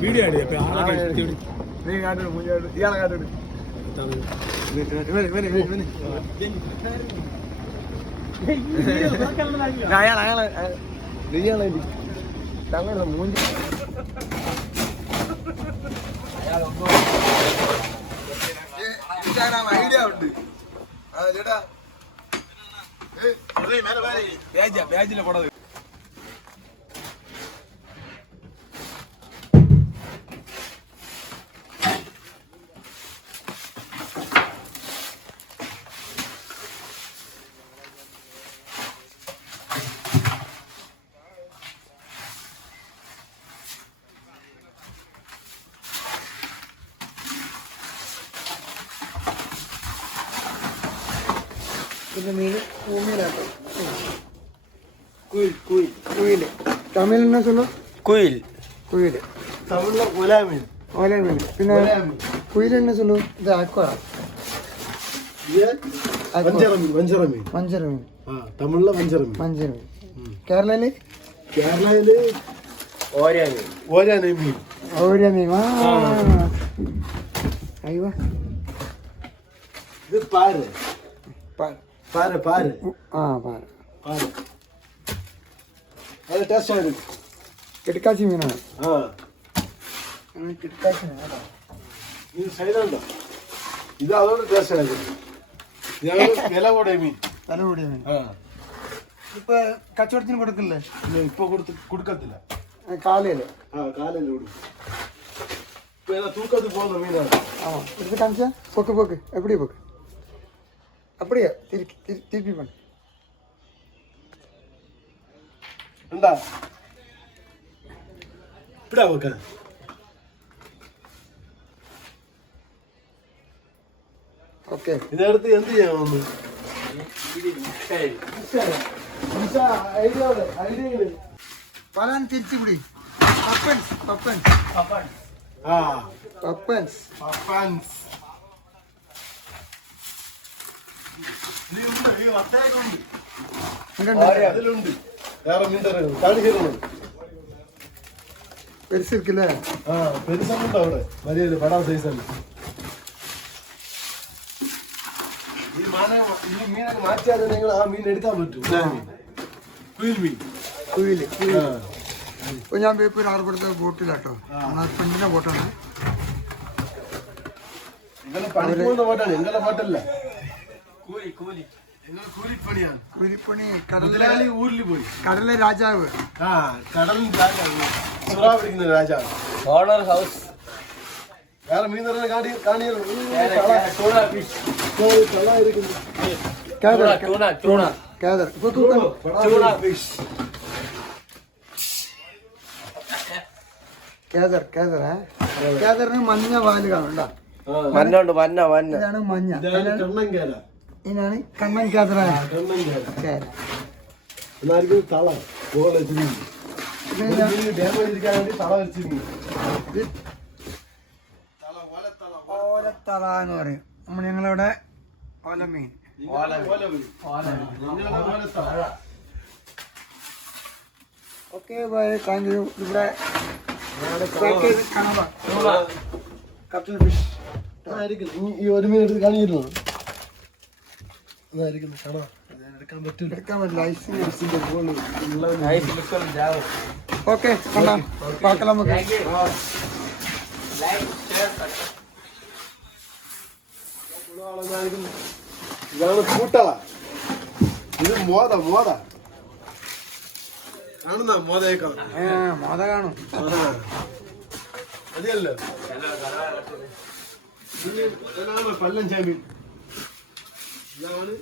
Video ഇയാളെ കാട്ടോട് തങ്ങളുടെ മൂഞ്ചി ഐഡിയ ഉണ്ട് ചേട്ടാ ബാജിലെ കൊട പിന്നെ മീൻ ഭൂമിയിലാട്ടോ കുയിൽ കുയിൽ കുയിൽ തമിഴ് എന്നാ சொல்ல കുയിൽ കുയിൽ തമിഴിൽ ഓല മീൻ ഓല മീൻ പിന്നെ കുയിൽ എന്നാ சொல்ல ഇത് അക്വാ വഞ്ചര മീൻ വഞ്ചര മീൻ വഞ്ചര മീൻ തമിഴിലെ വഞ്ചര മീൻ വഞ്ചര മീൻ കേരളയില് ഓര മീൻ ഓര മീൻ ഓര മീൻ അയ്യോ ഇത് പാര പാര പാര പാര പാര പാര അത് ടേസ്റ്റ് ആയിരുന്നു കിടക്കാച്ചി മീനാണ് കിടക്കാച്ചി മീനാണ് ഇത് സൈഡുണ്ടോ ഇത് അതുകൊണ്ട് ടേസ്റ്റ് ആയിരുന്നു വില കൂടിയ മീൻ വില കൂടിയ മീൻ ഇപ്പൊ കച്ചവടത്തിന് കൊടുക്കില്ലേ ഇപ്പൊ കൊടുക്കത്തില്ല കാലയില് കാലയില് കൊടുക്കും ഇപ്പൊ തൂക്കത്തിൽ പോകുന്ന മീനാണ് ഇത് കാണിച്ചാ പൊക്ക് പൊക്ക് എപ്പടി പൊക്ക് அப்படியே திருப்பி பண்ணு എന്താ இப்படியா வைக்க ഓക്കെ ഇതെടുത്ത് എന്ത് ചെയ്യാൻ വന്നു പലാൻ തിരിച്ചുപിടി പപ്പൻസ് പപ്പൻസ് പപ്പൻസ് പപ്പൻസ് അതിലുണ്ട് പെരുസിരിക്കില്ലേ പെരുസുണ്ടോ അവിടെ വലിയൊരു പടാ സൈസല്ല ഈ മീനൊക്കെ മാറ്റിയാൽ നിങ്ങൾ ആ മീൻ എടുക്കാൻ പറ്റും കുയിൽ മീൻ കുയിൽ ഇപ്പൊ ഞാൻ ബേപ്പൂർ ആർപ്പെടുത്ത ബോട്ടിലാട്ടോ പെണ്ണിന്റെ ബോട്ടാണ് നിങ്ങളെ പണിക്കുന്ന ബോട്ടാണ് നിങ്ങളുടെ ബോട്ടല്ല കൂലിപ്പണി കടലിലെ ഊരിൽ പോയി കടലിലെ രാജാവ് കടലിൽ രാജാവ് സുറ പിടിക്കുന്ന രാജാവ് ഓണർ ഹൗസ് വേറെ മീൻ കേദറിന് മഞ്ഞ വാല് കാണും മഞ്ഞുണ്ട് മഞ്ഞ മഞ്ഞ ഇതാണ് മഞ്ഞ ഇതിനാണ് കണ്ണൻ കേദറ തള ഓലത്തള എന്ന് പറയും ഞങ്ങളിവിടെ ഓലമീൻ ഓക്കെ ബൈ താങ്ക് യു ഇവിടെ കട്ടൽ ഫിഷ് ഈ ഒരു മീൻ എടുത്ത് കാണിയിരുന്നു അതായിരിക്കും കാണാം എടുക്കാൻ പറ്റില്ല എടുക്കാൻ പറ്റില്ല ഓക്കെ കണ്ടാം പാക്കാം നമുക്ക് ഇതാണ് കൂട്ടള ഇത് മോത മോത കാണുന്ന മോതയേക്കാൾ മോത കാണും അതല്ലോ പല്ലൻ ചേമീൻ ഇതാണ്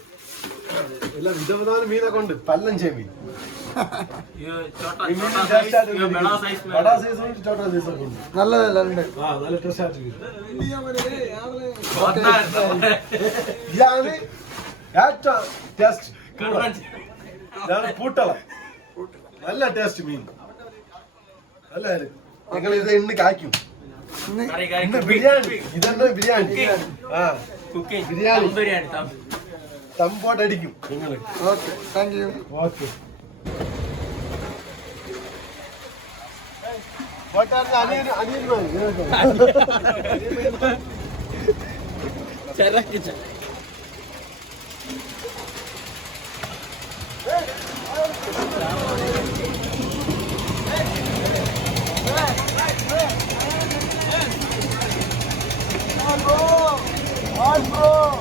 എല്ലാം വിധവിധാന മീനൊക്കെ ഉണ്ട് പല്ലൻ ചേമീൻ നല്ലതല്ല നല്ല ഇതാണ് ഇതാണ് പൂട്ടള നല്ല ടേസ്റ്റ് മീൻ നല്ല നിങ്ങൾ ഇത് എണ്ണ കായ്ക്കും ഇന്ന് ബിരിയാണി. ഇതെന്താ ബിരിയാണി? ആ ബിരിയാണി. തമ്പോട്ടടിക്കും നിങ്ങള്. Okay thank you. ഓക്കെ ചരക്ക് bro.